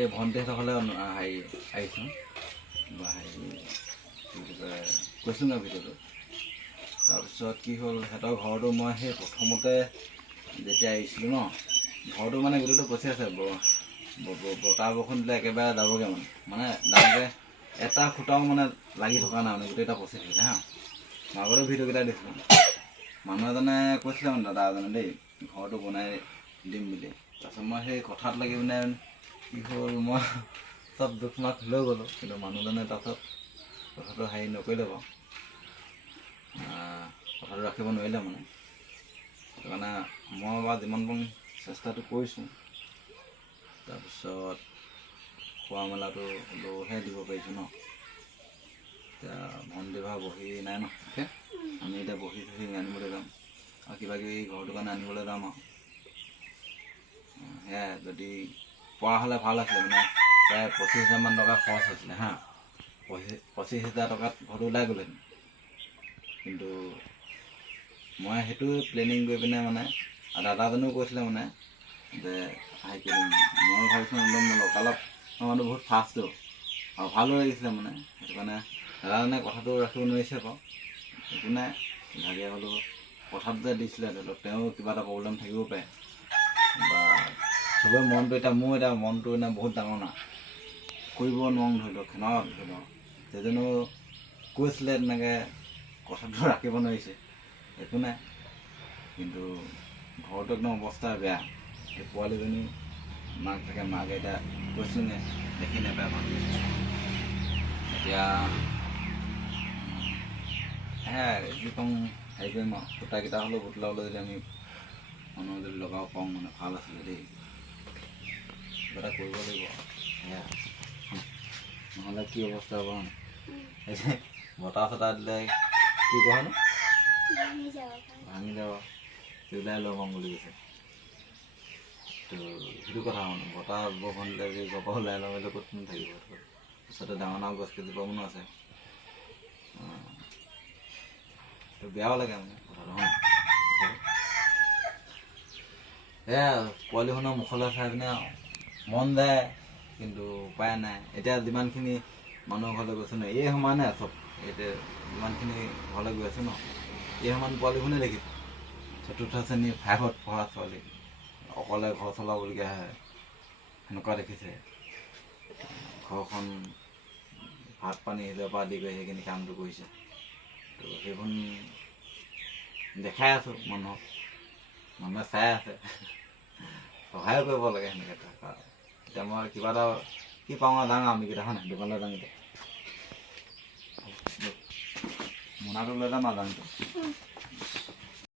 এই ভণ্টিহঁতসকলে হেৰি আহিছোঁ বা হেৰি কি বুলি কয় কৈছোঁ ন ভিডিঅ'টো। তাৰপিছত কি হ'ল, সিহঁতৰ ঘৰটো মই সেই প্ৰথমতে যেতিয়া আহিছিলোঁ ন, ঘৰটো মানে গোটেইটো পচি আছে, বতাহ বৰষুণ দিলে একেবাৰে যাবগৈ মানে ডাঙৰকৈ এটা ফুটাও মানে লাগি থকা নাই মানে, গোটেইটা পচি থাকিলে হা। মই আগতে ভিডিঅ'কেইটা দিছিলোঁ, মানুহ এজনে কৈছিলে মানে দাদা এজনে দেই ঘৰটো বনাই দিম বুলি। তাৰপিছত মই সেই কথাত লাগি পিনে কি হ'ল, মই চব দুখ মাক লৈ গ'লোঁ, কিন্তু মানুহজনে তাৰপিছত কথাটো হেৰি নকৰিলে বাৰু, কথাটো ৰাখিব নোৱাৰিলে মানে। সেইটো কাৰণে মই বাৰু যিমান পাৰোঁ চেষ্টাটো কৰিছোঁ। তাৰপিছত খোৱা মেলাটো হ'লেওহে দিব পাৰিছোঁ ন। এতিয়া ভণ্টি বা বহি নাই ন, আমি এতিয়া বহি চহি আনিবলৈ যাম আৰু কিবা কিবি ঘৰটোৰ কাৰণে আনিবলৈ যাম আৰু সেয়াই। যদি পৰা হ'লে ভাল আছিলে, মানে প্ৰায় 25,000 টকা খৰচ হৈছিলে হা। 25,000 টকাত ঘৰটো ওলাই গ'লহেঁতেন, কিন্তু মই সেইটো প্লেনিং কৰি পিনে মানে দাদাজনেও কৈছিলে মানে যে হেৰি কৰিম, মই ভাবিছোঁ একদম লগালগ, মই মানুহ বহুত ফাষ্টটো আৰু ভালো লাগিছিলে মানে। সেইটো কাৰণে দাদাজনে কথাটো ৰাখিব নোৱাৰিছে বাৰু, একো নাই, ভাগে হ'লেও কথাটো যে দিছিলে ধৰি লওক, তেওঁ কিবা এটা প্ৰব্লেম থাকিব পাৰে বা চবৰে মনটো, এতিয়া মোৰ এতিয়া মনটো এতিয়া বহুত ডাঙৰ না, কৰিব নোৱাৰোঁ ধৰি লওক, ধৰি লওক যেজনো কৈছিলে তেনেকৈ কথাটো ৰাখিব নোৱাৰিছে, একো নাই। কিন্তু ঘৰটো একদম অৱস্থা বেয়া। এই পোৱালীজনী মাক থাকে, মাকে এতিয়া কৈছোঁনে দেখি নাপায় ভালকৈ। এতিয়া সেয়াই কি ক'ম, হেৰি কৰিম আৰু সূতাকেইটা হ'লেও বদলাবলৈ যদি আমি মানুহ যদি লগাব পাওঁ মানে ভাল আছিলে দেই, কিবা এটা কৰিব লাগিব সেয়া, নহ'লে কি অৱস্থা হ'ব ন। বতাহ চতাহ দিলে কি কয় নো, ভাঙি যাব, চিলাই লগাম বুলি কৈছে। তো সেইটো কথা মানে, বতাহ বৰষুণ দিলে যদি গপৰ ওলাই লওঁ ক'ত থাকিব, পিছতে ডাঙৰ ডাঙৰ গছ কেইজোপামানো আছে। তো বেয়াও লাগে মানে কথাটো হয়। সেয়া পোৱালিখনৰ মুখলৈ চাই পিনে মন যায়, কিন্তু উপায় নাই। এতিয়া যিমানখিনি মানুহৰ ঘৰলৈ গৈছোঁ ন, এই সমানে চব, এতিয়া যিমানখিনি ঘৰলৈ গৈ আছোঁ ন, এই সমান পোৱালিখনে দেখিছোঁ। 4ৰ্থ শ্ৰেণী 5ত পঢ়া ছোৱালী অকলে ঘৰ চলাবলগীয়া হয়, সেনেকুৱা দেখিছে। ঘৰখন ভাত পানী সিজোৱাৰ পৰা আদি কৰি সেইখিনি কামটো কৰিছে। তো সেইখন দেখাই আছোঁ মানুহক, মানুহে চাই আছে, সহায়ো কৰিব লাগে সেনেকৈ থকা। এতিয়া মই কিবা এটা কি পাওঁ আৰু যাওঁ, আমি কেইটা হয় নাই, দোকানলৈ যাওঁ এতিয়া, মোনাটো লৈ যাম আৰু যাওঁ।